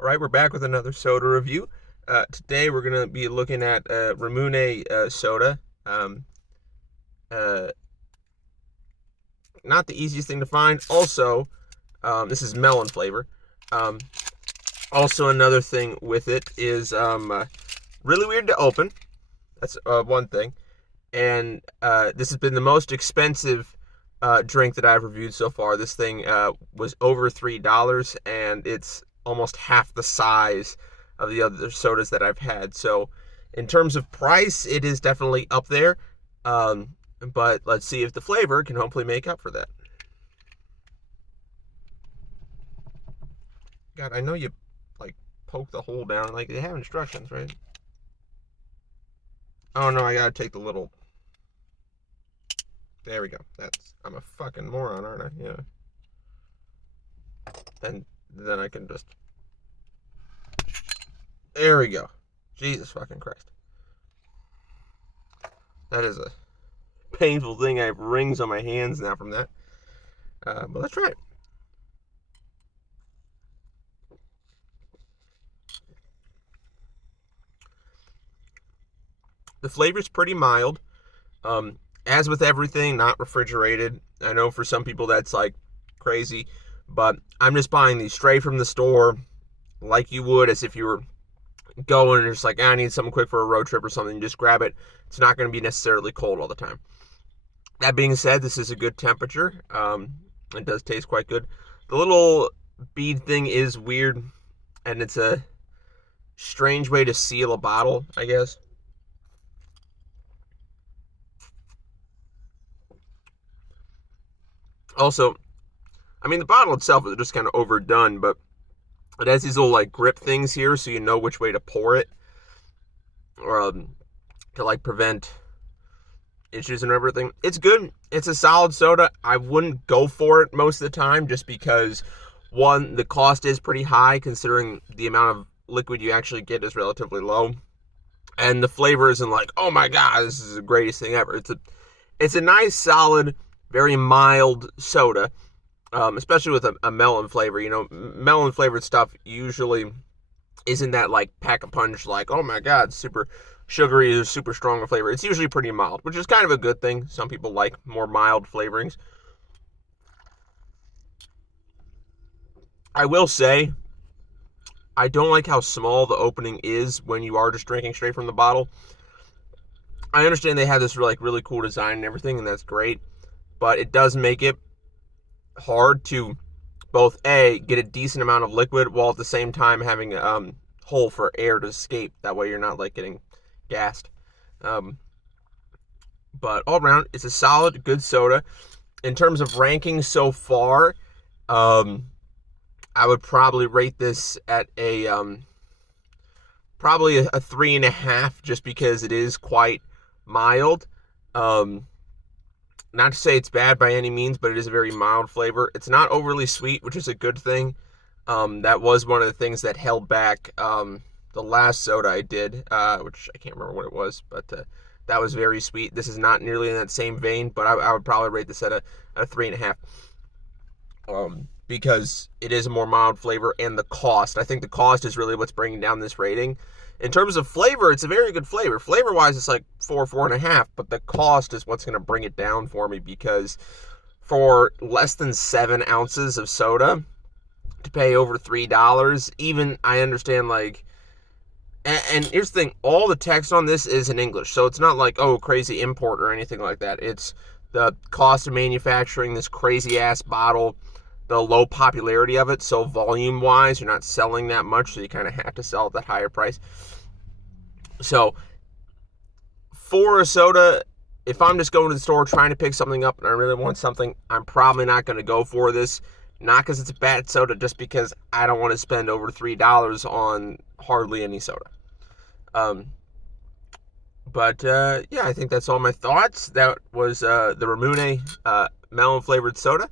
All right, we're back with another soda review. Today we're going to be looking at Ramune soda. Um, uh, Not the easiest thing to find. Also, this is melon flavor. Um, Also, another thing with it is really weird to open. That's one thing. And this has been the most expensive drink that I've reviewed so far. This thing was over $3, and it's almost half the size of the other sodas that I've had. So, in terms of price, it is definitely up there. Um, but let's see if the flavor can hopefully make up for that. God, I know you like poke the hole down. Like they have instructions, right? Oh no, I gotta take the little. There we go. I'm a fucking moron, aren't I? Yeah. And then I can just. There we go. Jesus fucking Christ. That is a painful thing. I have rings on my hands now from that. But let's try it. The flavor's pretty mild. As with everything, not refrigerated. I know for some people that's like crazy, but I'm just buying these straight from the store, like you would as if you were going and just like, I need something quick for a road trip or something. Just grab it. It's not going to be necessarily cold all the time. That being said, this is a good temperature. It does taste quite good. The little bead thing is weird, and it's a strange way to seal a bottle, I guess. Also, I mean, the bottle itself is just kind of overdone, but it has these little like grip things here, so you know which way to pour it, or to like prevent issues and everything. It's good. It's a solid soda. I wouldn't go for it most of the time, just because one, the cost is pretty high considering the amount of liquid you actually get is relatively low, and the flavor isn't like, oh my god, this is the greatest thing ever. It's a nice, solid, very mild soda. Especially with a melon flavor. Melon flavored stuff usually isn't that like pack a punch, like, oh my god, super sugary or super strong flavor. It's usually pretty mild, which is kind of a good thing. Some people like more mild flavorings. I will say, I don't like how small the opening is when you are just drinking straight from the bottle. I understand they have this really cool design and everything, and that's great, but it does make it hard to both get a decent amount of liquid while at the same time having a hole for air to escape. That way you're not like getting gassed. Um, but all around, it's a solid, good soda. In terms of ranking so far, um, I would probably rate this at a probably a 3.5, just because it is quite mild. Um, Not to say it's bad by any means, but it is a very mild flavor. It's not overly sweet, which is a good thing. That was one of the things that held back the last soda I did, which I can't remember what it was, but that was very sweet. This is not nearly in that same vein, but I would probably rate this at a 3.5, because it is a more mild flavor, and the cost. I think the cost is really what's bringing down this rating. In terms of flavor, it's a very good flavor. Flavor-wise, it's like 4.5, but the cost is what's going to bring it down for me, because for less than 7 ounces of soda, to pay over $3, even, I understand, like, and here's the thing, all the text on this is in English, so it's not like, oh, crazy import or anything like that. It's the cost of manufacturing this crazy-ass bottle, the low popularity of it, so volume-wise, you're not selling that much, so you kind of have to sell at that higher price. So, for a soda, if I'm just going to the store trying to pick something up and I really want something, I'm probably not going to go for this. Not because it's a bad soda, just because I don't want to spend over $3 on hardly any soda. Um, but yeah, I think that's all my thoughts. That was the Ramune melon flavored soda.